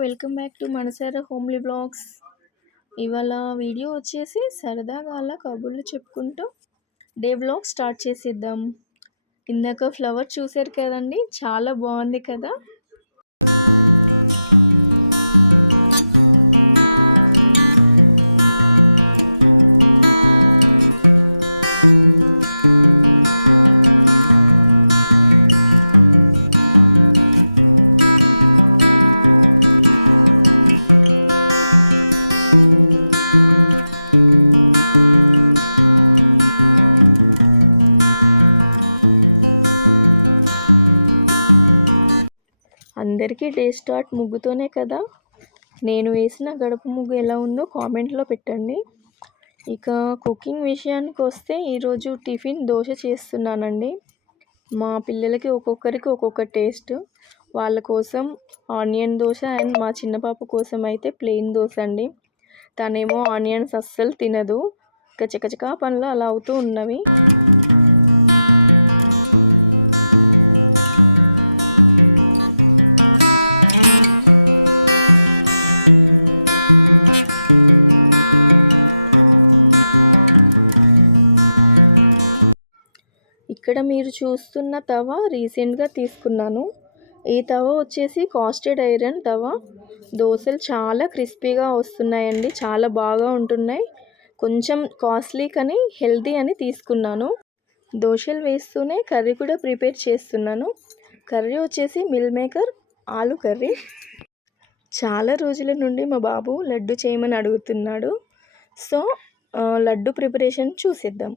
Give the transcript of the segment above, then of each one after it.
Welcome back to మనసారా homely blogs. ఇవాళ video వచ్చేసి సరదాగా అలా కబుర్లు చెప్పుకుంటూ డే బ్లాగ్ స్టార్ట్ చేసేద్దాం. ఇందాక ఫ్లవర్ చూసారు కదండి, చాలా బాగుంది కదా. అందరికీ డే స్టార్ట్ ముగ్గుతోనే కదా. నేను వేసిన గడప ముగ్గు ఎలా ఉందో కామెంట్లో పెట్టండి. ఇక కుకింగ్ విషయానికి వస్తే ఈరోజు టిఫిన్ దోశ చేస్తున్నానండి. మా పిల్లలకి ఒక్కొక్కరికి ఒక్కొక్క టేస్ట్. వాళ్ళ కోసం ఆనియన్ దోశ అండ్ మా చిన్న పాప కోసం అయితే ప్లెయిన్ దోశ అండి. తనేమో ఆనియన్స్ అస్సలు తినదు. ఇక చకచకా పనులు అలా అవుతూ ఉన్నవి. ఇక్కడ మీరు చూస్తున్న తవ రీసెంట్గా తీసుకున్నాను. ఈ తవ వచ్చేసి కాస్టెడ్ ఐరన్ తవ. దోశలు చాలా క్రిస్పీగా వస్తున్నాయండి, చాలా బాగా ఉంటున్నాయి. కొంచెం కాస్ట్లీ కానీ హెల్తీ అని తీసుకున్నాను. దోశలు వేస్తూనే కర్రీ కూడా ప్రిపేర్ చేస్తున్నాను. కర్రీ వచ్చేసి మిల్ మేకర్ ఆలు కర్రీ. చాలా రోజుల నుండి మా బాబు లడ్డు చేయమని అడుగుతున్నాడు. సో లడ్డు ప్రిపరేషన్ చూసేద్దాం.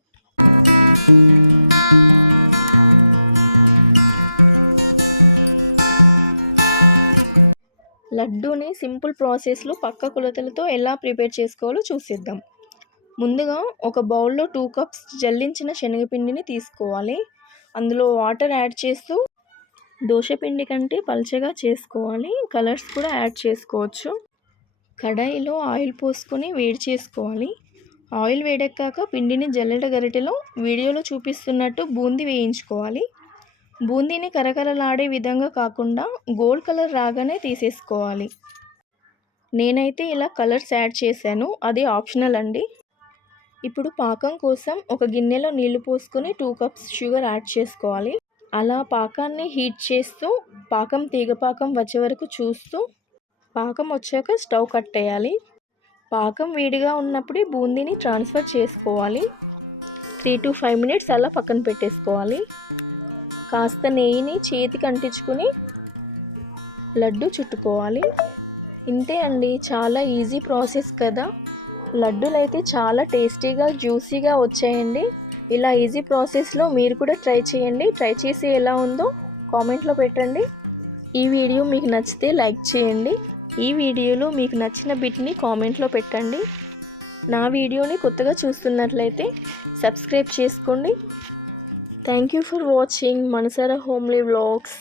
లడ్డూని సింపుల్ ప్రాసెస్లో పక్క కొలతలతో ఎలా ప్రిపేర్ చేసుకోవాలో చూసేద్దాం. ముందుగా ఒక బౌల్లో 2 కప్స్ జల్లించిన శనగపిండిని తీసుకోవాలి. అందులో వాటర్ యాడ్ చేస్తూ దోశపిండి కంటే పల్చగా చేసుకోవాలి. కలర్స్ కూడా యాడ్ చేసుకోవచ్చు. కడాయిలో ఆయిల్ పోసుకొని వేడి చేసుకోవాలి. ఆయిల్ వేడెక్కాక పిండిని జల్లెడ గరిటెలో వీడియోలో చూపిస్తున్నట్టు బూందీ వేయించుకోవాలి. బూందీని కరకరలాడే విధంగా కాకుండా గోల్డ్ కలర్ రాగానే తీసేసుకోవాలి. నేనైతే ఇలా కలర్స్ యాడ్ చేశాను, అది ఆప్షనల్ అండి. ఇప్పుడు పాకం కోసం ఒక గిన్నెలో నీళ్లు పోసుకొని 2 కప్స్ షుగర్ యాడ్ చేసుకోవాలి. అలా పాకాన్ని హీట్ చేస్తూ పాకం తీగపాకం వచ్చే వరకు చూస్తూ పాకం వచ్చాక స్టవ్ కట్టేయాలి. పాకం వేడిగా ఉన్నప్పుడే బూందీని ట్రాన్స్ఫర్ చేసుకోవాలి. 3 to 5 minutes అలా పక్కన పెట్టేసుకోవాలి. కాస్త నెయ్యిని చేతికి అంటించుకొని లడ్డు చుట్టుకోవాలి. ఇంతే అండి, చాలా ఈజీ ప్రాసెస్ కదా. లడ్డూలు అయితే చాలా టేస్టీగా జ్యూసీగా వచ్చాయండి. ఇలా ఈజీ ప్రాసెస్లో మీరు కూడా ట్రై చేయండి. ట్రై చేసి ఎలా ఉందో కామెంట్లో పెట్టండి. ఈ వీడియో మీకు నచ్చితే లైక్ చేయండి. ఈ వీడియోలో మీకు నచ్చిన బిట్ని కామెంట్లో పెట్టండి. నా వీడియోని కొత్తగా చూస్తున్నట్లయితే సబ్స్క్రైబ్ చేసుకోండి. థ్యాంక్ యూ ఫర్ వాచింగ్ మనసారా హోమ్లీ వ్లాగ్స్.